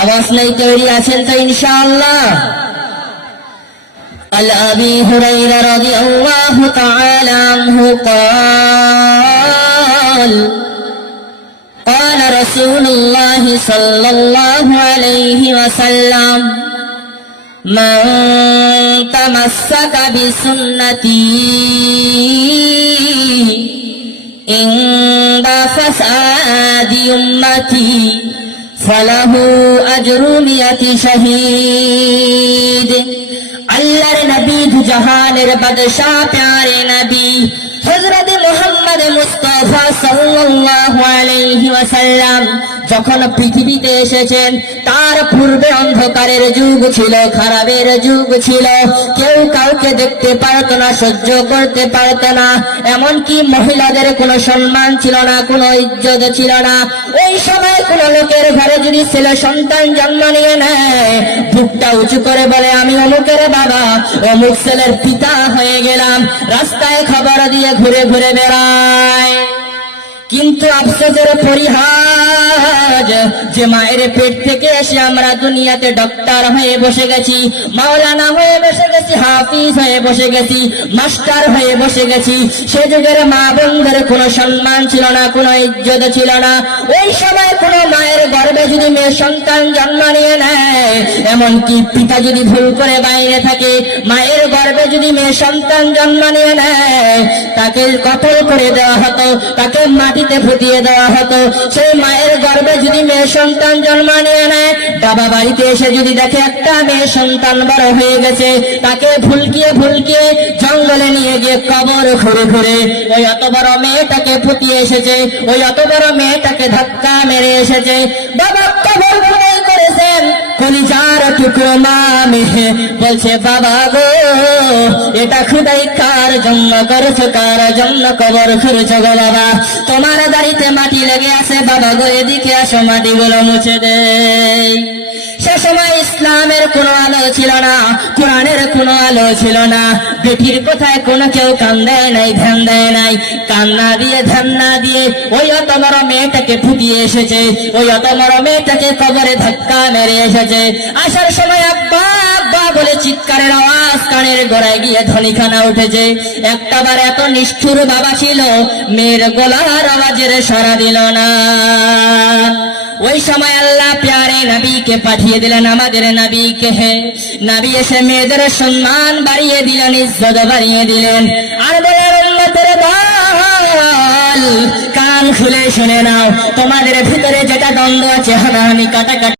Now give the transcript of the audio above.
আওয়াজ নাই, তৈরি আছেন তো ইনশাআল্লাহ? عن أبي هريرة رضي الله تعالى عنه قال قال رسول الله صلى الله عليه وسلم من تمسك بسنتي عند فساد أمتي فله أجر 100 شهيد। আল্লাহর নবী, দুজাহানের বাদশা, প্যারে নবী হযরত মুহাম্মদ মুস্তাফা সাল্লাল্লাহু আলাইহি ওয়াসাল্লাম যখন পৃথিবীতে এসেছেন, তার পূর্বে অন্ধকারের যুগ ছিল, খারাপের যুগ ছিল। কেউ কাউকে দেখতে পারত না, সহ্য করতে পারত না। এমনকি মহিলাদের কোনো সম্মান ছিল না, কোনো ইজ্জত ছিল না। ওই সময় কোন লোকের ঘরে যদি ছেলে সন্তান জন্ম নিয়ে নেয়, বুকটা উঁচু করে বলে, আমি অমুকের বাবা, অমুক ছেলের পিতা হয়ে গেলাম। রাস্তায় খবর দিয়ে ঘুরে ঘুরে বেড়ায়। কিন্তু আফসোসের পরিহাস যে মায়ের পেট থেকে এসে আমরা দুনিয়াতে ডক্টর হয়ে বসে গেছি, মাওলানা হয়ে বসে গেছি, হাফিজ হয়ে বসে গেছি, মাস্টার হয়ে বসে গেছি। সে যুগের মা বোনদের কোনো সম্মান ছিল না, কোনো ইজ্জত ছিল না। ওই সময় কোনো মায়ের গর্ভে যদি মেয়ে সন্তান জন্ম নিয়ে নেয়, এমনকি পিতা যদি ভুল করে বাইরে থাকে, মায়ের গর্ভে যদি মেয়ে সন্তান জন্ম নিয়ে নেয়, তাকে কতল করে দেওয়া হতো, তাকে মাটিতে ফুটিয়ে দেওয়া হতো। সেই মায়ের গর্ভে যদি মেয়ে সন্তান জন্ম নিয়ে নেয়, বাবা বাড়িতে এসে যদি দেখে একটা মেয়ে সন্তান বড় হয়ে গেছে, তাকে ভুলকিয়ে ভুলকিয়ে জঙ্গলে নিয়ে গিয়ে কবর ঘুরে ঘুরে ওই অত বড় মেয়েটাকে ফুটিয়ে এসেছে, ওই অত বড় মেয়েটাকে ধাক্কা মেরে এসেছে। বাবা কবর খুঁড়াই করেছেন, কলিজার টুকরো মা মেয়ে বলছে, বাবা গো, এটা খুদাই কার জন্য করেছো, কার জন্য কবর খুঁড়েছো গো বাবা? তোমার দাড়িতে মাটি লেগে আছে, বাবা গো এদিকে আসো, মাটিগুলো মুছে দেই। সে সময় ইসলামের কোনো আলো ছিল না, কোরআনের কোনো আলো ছিল না। বেটির কোথায় কোনো কেউ কান দেয় নাই, ধ্যান দেয় নাই। কান্না দিয়ে ধ্যান না দিয়ে ওই অত বড় মেয়েটাকে ফুটিয়ে এসেছে, ওই অত বড় মেয়েটাকে কবরে ধাক্কা মেরে এসেছে। আসার সময় আব্বা আব্বা বলে চিৎকারের আওয়াজ কানের গোড়ায় গিয়ে ধ্বনিখানা উঠেছে। একটাবার এত নিষ্ঠুর বাবা ছিল, মেয়ের গলার আওয়াজের সাড়া দিল না। ওই সময় আল্লাহ প্যারে নবীকে পাঠিয়ে দিলেন, আমাদের নবীকে। নবী এসে মেয়েদের সম্মান বাড়িয়ে দিলেন, ইজ্জত বাড়িয়ে দিলেন। আর বলেন, উম্মতের দল, কান খুলে শুনে নাও, তোমাদের ভিতরে যেটা দ্বন্দ্ব আছে, হানাহানি, কাটাকাটি